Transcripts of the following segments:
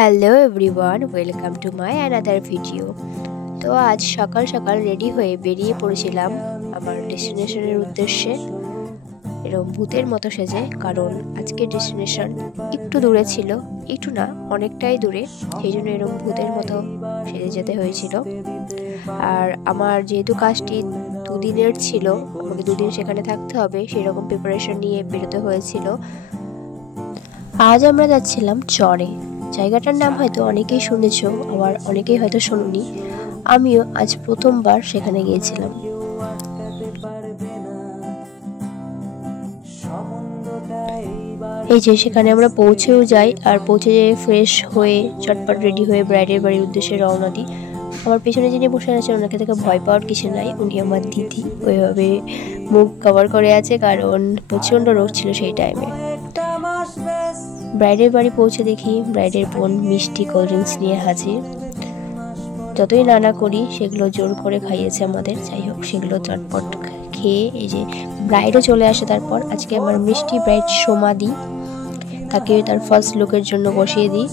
Hello everyone, welcome to my another video. তো আজ সকাল সকাল রেডি হয়ে বেরিয়ে পড়েছিলাম আমার ডেস্টিনেশনের উদ্দেশ্যে, এরকম ভূতের মতো সেজে। কারণ আজকে ডেস্টিনেশন একটু দূরে ছিল, একটু না অনেকটাই দূরে, সেই জন্য এরকম ভূতের মতো সেজে যেতে হয়েছিল। আর আমার যেহেতু কাজটি দুদিনের ছিল, আমাকে দুদিন সেখানে থাকতে হবে, সেরকম প্রিপারেশন নিয়ে বেরোতে হয়েছিল। আজ আমরা যাচ্ছিলাম চরে। জায়গাটার নাম হয়তো অনেকেই শুনেছ, আবার অনেকেই হয়তো শোনোনি। আমিও আজ প্রথমবার সেখানে গিয়েছিলাম। এই যে সেখানে আমরা পৌঁছেও যাই, আর পৌঁছে যেয়ে ফ্রেশ হয়ে চটপট রেডি হয়ে ব্রাইডের বাড়ির উদ্দেশ্যে রওনা দিই। আমার পেছনে যিনি বসে আছেন ওনাকে থেকে ভয় পাওয়ার কিছু নাই, উনি আমার দিদি। ওইভাবে মুখ কভার করে আছে, কারণ প্রচণ্ড রোদ ছিল সেই টাইমে। ব্রাইডের বাড়ি পৌঁছে দেখি ব্রাইডের বোন মিষ্টি কোল্ড ড্রিঙ্কস নিয়ে হাজির। যতই নানা করি সেগুলো জোর করে খাইয়েছে আমাদের। যাই হোক, সেগুলো চটপট খেয়ে এই যে ব্রাইডও চলে আসে। তারপর আজকে আমার মিষ্টি ব্রাইড সমাধি, তাকে তার ফার্স্ট লুকের জন্য বসিয়ে দিই।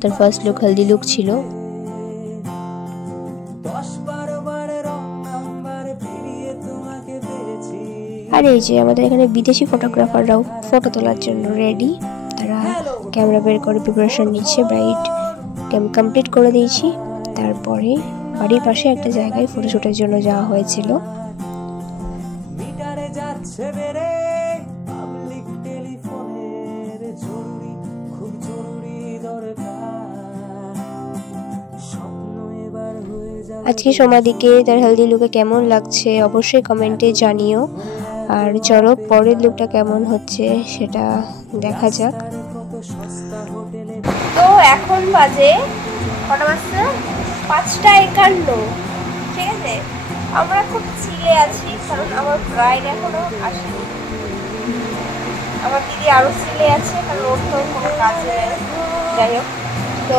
তার ফার্স্ট লুক হেলদি লুক ছিল। আর এই যে আমাদের এখানে বিদেশি ফটোগ্রাফাররাও ফটো তোলার জন্য রেডি। তারা ক্যামেরা বের করে প্রিপারেশন নিচ্ছে। ব্রাইড কমপ্লিট করে দিয়েছি। তারপরে বাড়ির পাশে একটা জায়গায় ফটোশুটের জন্য যাওয়া হয়েছিল। আজকে সমাধিকে তার হেলদি লুকে কেমন লাগছে অবশ্যই কমেন্টে জানিও। আর চলো পরের লুকটা কেমন হচ্ছে সেটা দেখা যাক। তো এখন বাজে কটা বাজছে? 5:51। ঠিক আছে, আমরা খুব চিলে আছি, কারণ আমার ব্রাইড এখনো আসেনি। আমার দিদি আরো চিলে আছে, কারণ ওর তো কোনো কাজ নেই। যাই হোক, তো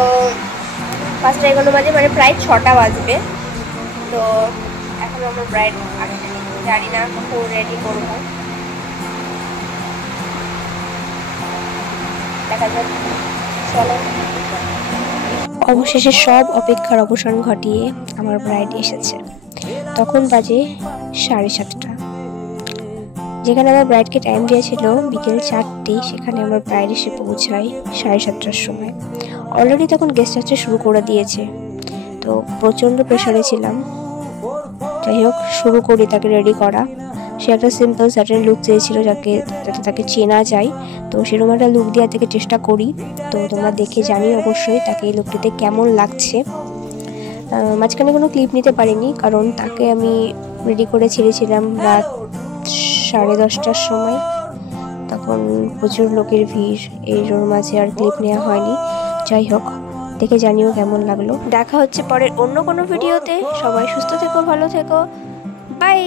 5:51 বাজে, মানে প্রায় 6টা বাজবে। তো এখন আমার ব্রাইড আসেনি, জানি না কখন রেডি করবো, দেখা যাক। চলো, অবশেষে সব অপেক্ষার অবসান ঘটিয়ে আমার ব্রাইড এসেছে। তখন বাজে 7:30। যেখানে আমার ব্রাইডকে টাইম দিয়েছিল বিকেল 4টে, সেখানে আমার ব্রাইড এসে পৌঁছায় 7:30টার সময়। অলরেডি তখন গেস্ট আসতে শুরু করে দিয়েছে, তো প্রচণ্ড প্রেশারে ছিলাম। যাই হোক, শুরু করি তাকে রেডি করা। সে একটা সিম্পল সার্টেন লুক চেয়েছিল, যাতে তাকে চেনা যায়। তো সেরকম একটা লুক দেওয়ার থেকে চেষ্টা করি। তো তোমরা দেখে জানিও অবশ্যই তাকে এই লুকটিতে কেমন লাগছে। মাঝখানে কোনো ক্লিপ নিতে পারিনি, কারণ তাকে আমি রেডি করে ছেড়েছিলাম রাত 10:30টার সময়। তখন প্রচুর লোকের ভিড়, এর মাঝে আর ক্লিপ নেওয়া হয়নি। যাই হোক, দেখে জানিও কেমন লাগলো। দেখা হচ্ছে পরের অন্য কোনো ভিডিওতে। সবাই সুস্থ থেকো, ভালো থেকো, বাই।